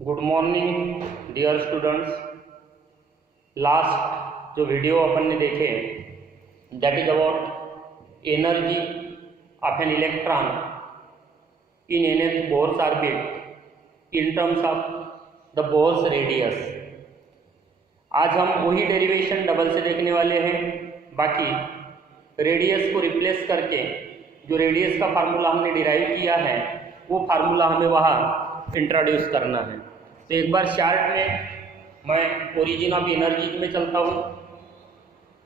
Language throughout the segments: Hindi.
Good morning dear students. Last जो वीडियो अपन ने देखे that is about energy of an electron in nth Bohr's orbit in terms of the Bohr's radius. आज हम वही डेरिवेशन डबल से देखने वाले हैं। बाकी रेडियस को रिप्लेस करके जो रेडियस का फार्मूला हमने डिराइव किया है वो फार्मूला हमें वहाँ इंट्रोड्यूस करना है। तो एक बार शार्ट में मैं ओरिजिन ऑफ एनर्जी में चलता हूँ।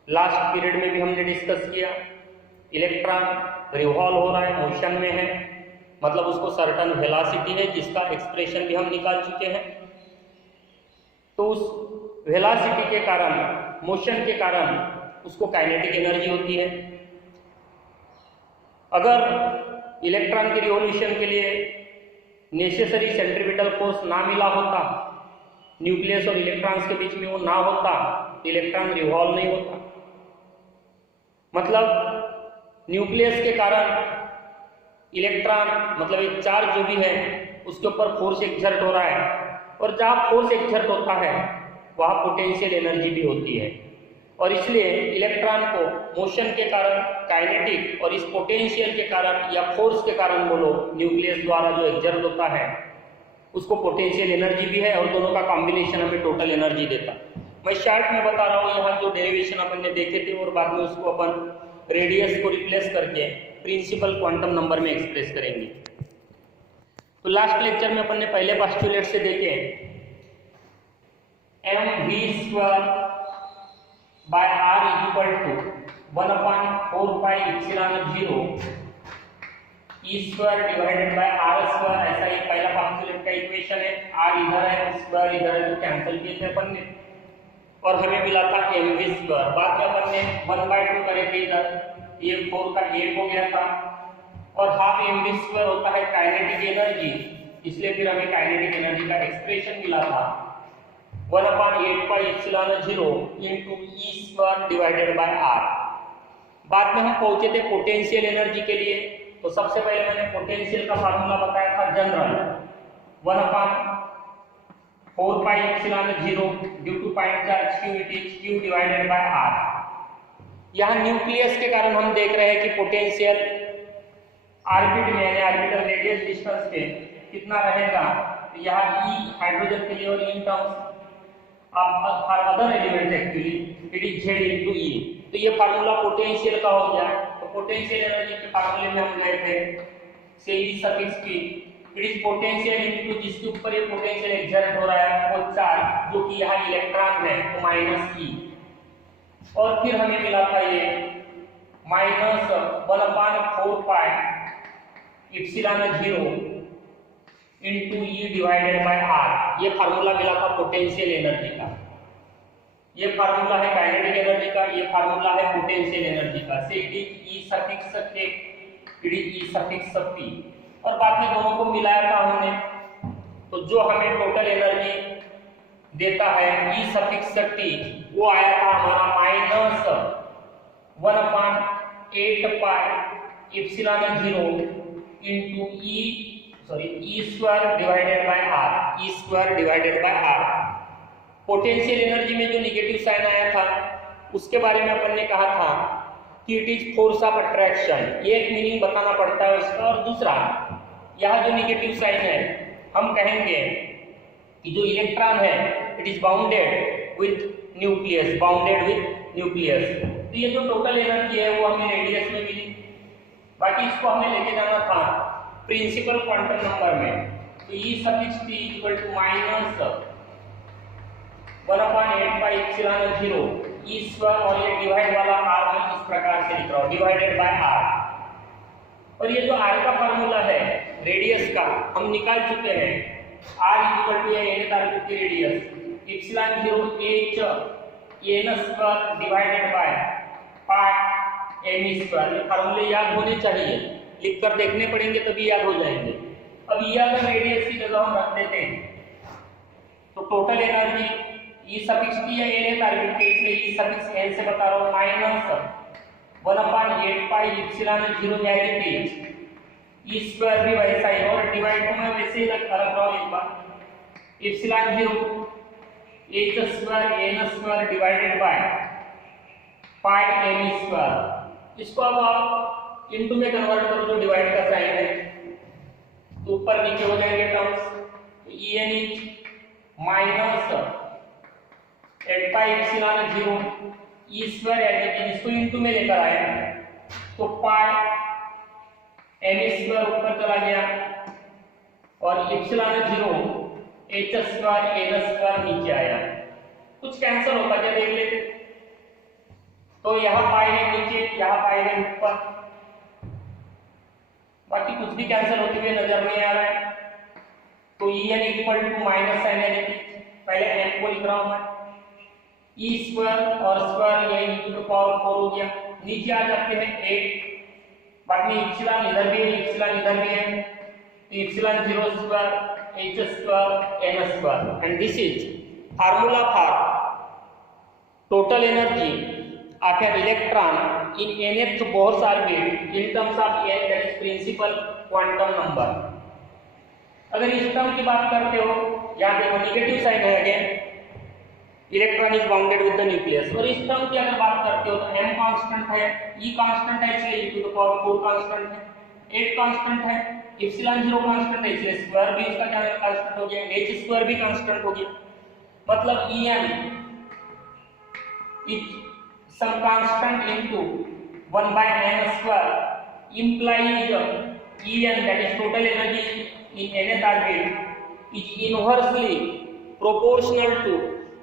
लास्ट पीरियड में भी हमने डिस्कस किया इलेक्ट्रॉन रिवॉल्व हो रहा है, मोशन में है, मतलब उसको सर्टन वेलोसिटी है जिसका एक्सप्रेशन भी हम निकाल चुके हैं। तो उस वेलोसिटी के कारण, मोशन के कारण उसको काइनेटिक एनर्जी होती है। अगर इलेक्ट्रॉन के रिवॉल्यूशन के लिए नेसेसरी सेंट्रीपिटल फोर्स ना मिला होता, न्यूक्लियस और इलेक्ट्रॉन्स के बीच में वो ना होता, तो इलेक्ट्रॉन रिवॉल्व नहीं होता। मतलब न्यूक्लियस के कारण इलेक्ट्रॉन, मतलब एक चार्ज जो भी है उसके ऊपर फोर्स एक्सर्ट हो रहा है, और जहाँ फोर्स एक्सर्ट होता है वहाँ पोटेंशियल एनर्जी भी होती है। और इसलिए इलेक्ट्रॉन को मोशन के कारण काइनेटिक और इस पोटेंशियल के कारण या फोर्स के कारण बोलो न्यूक्लियस द्वारा जो एक्सर्ट होता है उसको पोटेंशियल एनर्जी भी है, और दोनों का कॉम्बिनेशन हमें टोटल एनर्जी देता। मैं शार्ट में बता रहा हूँ यहाँ जो डेरिवेशन अपन ने देखे थे, और बाद में उसको अपन रेडियस को रिप्लेस करके प्रिंसिपल क्वांटम नंबर में एक्सप्रेस करेंगे। तो लास्ट लेक्चर में अपन ने पहले पोस्टुलेट से देखे mv² by r equal to 1/4πε0 e square divided by r square. ऐसा ही पहला पोस्टुलेट का इक्वेशन है। r इधर है, स्क्वायर इधर है, तो कैंसिल किए थे अपन ने और हमें मिला था mv²। बाद में अपन ने 1/2 करे थे, इधर ये 4 का 8 हो गया था, और हाफ mv² होता है काइनेटिक एनर्जी, इसलिए फिर हमें काइनेटिक एनर्जी का एक्सप्रेशन मिला था 1/8πε0 into e² divided by r। बाद में हम पहुंचे थे पोटेंशियल एनर्जी के लिए। तो सबसे पहले मैंने पोटेंशियल का फार्मूला बताया था general 1/4πε0 due to point charge q, it is q divided by r। यहाँ न्यूक्लियस के कारण हम देख रहे हैं कि पोटेंशियल ऑर्बिट में यानी ऑर्बिटल रेडियस डिस्टेंस पे कितना रहेगा। तो यहाँ e हाइड्रोजन के लिए और in terms for other elements actually it is z into e। तो ये फार्मूला पोटेंशियल का हो गया। तो पोटेंशियल एनर्जी के फार्मूले में हम गए थे से e सफिक्स p, it is potential into जिसके ऊपर ये पोटेंशियल एक्सर्ट हो रहा है वो चार्ज जो कि यहाँ इलेक्ट्रॉन है तो माइनस e, और फिर हमें मिला था ये -1/4πε0 into e divided by r। ये फार्मूला मिला था पोटेंशियल एनर्जी का। ये फार्मूला है काइनेटिक एनर्जी का, ये फार्मूला है पोटेंशियल एनर्जी का। से it is e suffix k, it is e सफिक्स p, और बाद में दोनों को मिलाया था हमने। तो जो हमें टोटल एनर्जी देता है e सफिक्स t, वो आया था हमारा -1/8πε0 into e² divided by r, e² divided by r। Potential energy में जो नेगेटिव साइन आया था उसके बारे में अपन ने कहा था कि it is force of attraction. ये एक मीनिंग बताना पड़ता है उसका। और दूसरा, यहाँ जो नेगेटिव साइन है हम कहेंगे कि जो इलेक्ट्रॉन है it is bounded with nucleus, bounded with nucleus. तो ये जो टोटल एनर्जी है वो हमें रेडियस में मिली। बाकी इसको हमें लेके जाना था प्रिंसिपल क्वांटम नंबर में। तो e सफिक्स p इक्वल टू -1/8πε0 e² और ये डिवाइड वाला r मैं इस प्रकार से लिख रहा हूँ डिवाइडेड बाय r। और ये जो r का फार्मूला है रेडियस का हम निकाल चुके हैं। r इक्वल टू ये nth ऑर्बिट की radius ε0 h n² divided by pi m²। ये फार्मूले याद होने चाहिए, लिख कर देखने पड़ेंगे तभी याद हो जाएंगे। अब ये अगर रेडियस की जगह हम रख देते हैं तो टोटल एनर्जी e सफिक्स p या nth ऑर्बिट के, इसलिए e सफिक्स n से बता रहा हूँ -1/8πε0 एज इट इज e² भी वैसा ही, और डिवाइड को मैं वैसे ही रख रहा हूँ एक बार epsilon 0 h square n square divided by pi m square. इसको अब आप इनटू में कन्वर्ट करो जो डिवाइड का साइन है, तो ऊपर नीचे हो जाएंगे terms. en is minus 8 pi epsilon 0 e square है, इसको इनटू में लेकर आए तो पाई m स्क्वायर ऊपर चला गया और epsilon 0 h square n square नीचे आया। कुछ कैंसिल होता क्या देख लेते, तो यहाँ पाई है नीचे, यहाँ पाई है ऊपर, बाकी कुछ भी कैंसिल होते हुए नजर नहीं आ रहा है। तो en equal to minus sign है, पहले n को लिख रहा हूं मैं, e स्क्वायर और स्क्वायर ये e टू द पावर 4 हो गया। नीचे आ जाते हैं 8, बाद में इप्सिलॉन इधर भी है, इप्सिलॉन इधर भी है, तो epsilon 0 square h square n square. And this is formula for total energy of an electron in nth Bohr's orbit in terms of n, that is principal quantum number। अगर इस टर्म की बात करते हो, यहाँ देखो निगेटिव साइन है again, electron is bounded with the nucleus. और इस टर्म की अगर बात करते हो तो m कांस्टेंट है, e कांस्टेंट है इसलिए e to the power 4 constant है, 8 कांस्टेंट है, इप्सिलॉन 0 कांस्टेंट है इसलिए स्क्वायर भी इसका क्या कांस्टेंट हो गया, h स्क्वायर भी कांस्टेंट हो गया। मतलब en is some constant into 1 by n square implies En, that is total energy in nth orbit, is inversely proportional to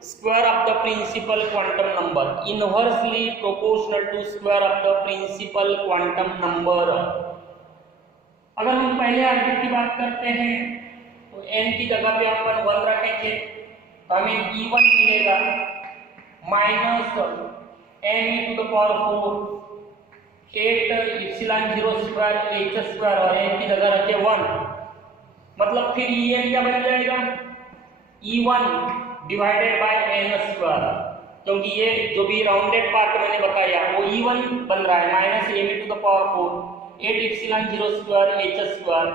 square of the principal quantum number, inversely proportional to square of the principal quantum number। अगर हम पहले ऑर्बिट की बात करते हैं तो n की जगह पे अपन 1 रखेंगे तो हमें E1 मिलेगा minus m e to the power 4 8 epsilon 0 square h square और n की जगह रखे 1, मतलब फिर en क्या बन जाएगा, E1 divided by n square, क्योंकि ये जो भी राउंडेड पार्ट मैंने बताया वो E1 बन रहा है minus m e to the power 4 8 epsilon 0 square h square,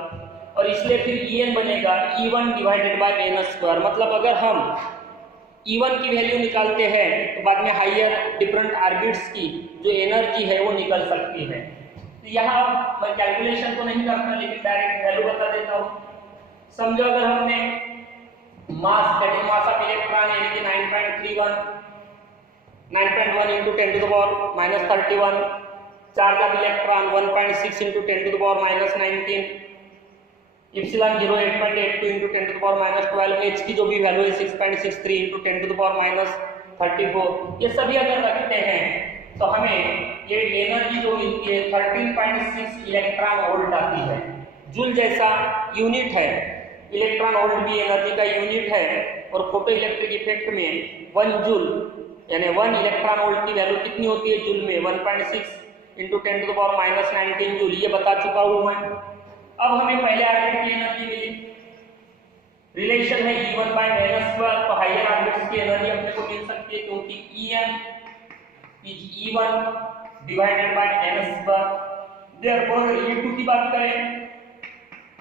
और इसलिए फिर En बनेगा E1 divided by n square. मतलब अगर हम E1 की वैल्यू निकालते हैं तो बाद में हायर डिफरेंट ऑर्बिट्स की जो एनर्जी है वो निकल सकती है। तो यहाँ मैं कैलकुलेशन तो नहीं करता लेकिन डायरेक्ट वैल्यू बता देता हूँ। समझो अगर हमने mass, that is mass of electron यानी कि 9.31 9.1 into 10 to the power minus 31, charge of electron 1.6 into 10 to the power minus 19, epsilon 0 8.82 into 10 to the power minus 12, h की जो भी वैल्यू है 6.63 into 10 to the power minus 34, ये सभी अगर रखते हैं तो हमें ये एनर्जी जो मिलती है 13.6 इलेक्ट्रॉन वोल्ट आती है। जूल जैसा यूनिट है, इलेक्ट्रॉन वोल्ट भी एनर्जी का यूनिट है, और फोटो इलेक्ट्रिक इफेक्ट में 1 जूल यानी 1 इलेक्ट्रॉन वोल्ट की वैल्यू कितनी होती है जूल में, 1.6 into 10 to the power minus 19 joule, ये बता चुका हूँ मैं। अब हमें पहले ऑर्बिट की एनर्जी मिली, रिलेशन है E1 by n स्क्वायर, तो हायर ऑर्बिट्स की एनर्जी अपने को मिल सकती है क्योंकि En is E1 divided by n square. Therefore अगर E2 की बात करें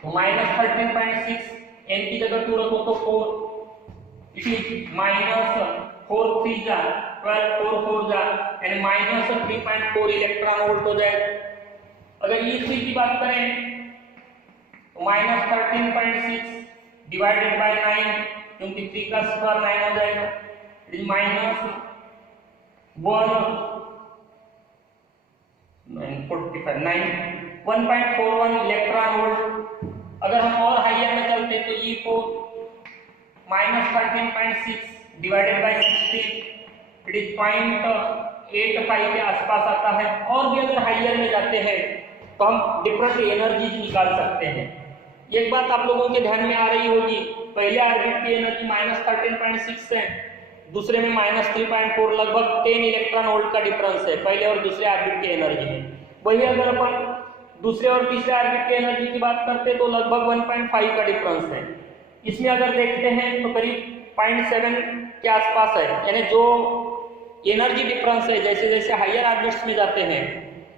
तो माइनस 13.6, n की जगह 2 रखो तो 4, इट इज माइनस 4 3 जा 12 4 4 जा यानी माइनस 3.4 इलेक्ट्रॉन वोल्ट हो जाएगा। अगर E3 की बात करें माइनस 13.6 डिवाइडेड बाय 9, क्योंकि 3 का स्क्वायर 9 हो जाएगा, it is minus 1.41 electron volt. अगर हम और हाइयर में चलते तो E4 minus 13.6 divided by 60, it is 0.85 के आसपास आता है। और भी अगर हाइयर में जाते हैं तो हम डिफरेंट एनर्जीज निकाल सकते हैं। एक बात आप लोगों के ध्यान में आ रही होगी, पहले ऑर्बिट की एनर्जी माइनस 13.6 है, दूसरे में माइनस 3.4, लगभग 10 इलेक्ट्रॉन वोल्ट का डिफरेंस है पहले और दूसरे ऑर्बिट की एनर्जी में। वही अगर अपन दूसरे और तीसरे ऑर्बिट की एनर्जी की बात करते हैं तो लगभग 1.5 का डिफरेंस है। इसमें अगर देखते हैं तो करीब 0.7 के आसपास है, यानी जो एनर्जी डिफरेंस है जैसे जैसे हायर ऑर्बिट्स में जाते हैं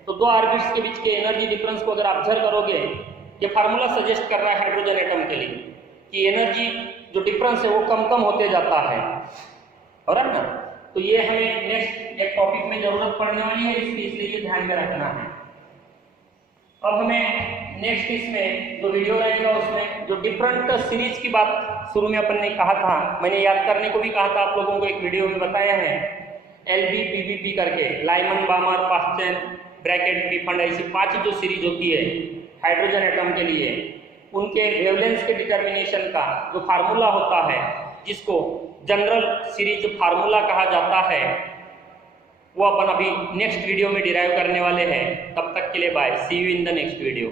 तो दो ऑर्बिट्स के बीच के एनर्जी डिफरेंस को अगर ऑब्जर्व करोगे, ये फार्मूला सजेस्ट कर रहा है हाइड्रोजन एटम के लिए, कि एनर्जी जो डिफरेंस है वो कम कम होते जाता है, और ना। तो ये हमें नेक्स्ट एक टॉपिक में जरूरत पड़ने वाली है इसकी, इसलिए ये ध्यान में रखना है। अब हमें नेक्स्ट इसमें जो वीडियो रहेगा उसमें जो डिफरेंट सीरीज की बात शुरू में अपन ने कहा था, मैंने याद करने को भी कहा था आप लोगों को, एक वीडियो में बताया है LBPBP करके, Lyman बामर Paschen bracket P fund, ऐसी 5 जो सीरीज होती है हाइड्रोजन एटम के लिए, उनके वेवलेंथ के डिटर्मिनेशन का जो फार्मूला होता है, जिसको जनरल सीरीज फार्मूला कहा जाता है, वो अपन अभी नेक्स्ट वीडियो में डिराइव करने वाले हैं। तब तक के लिए bye, see you in the next video.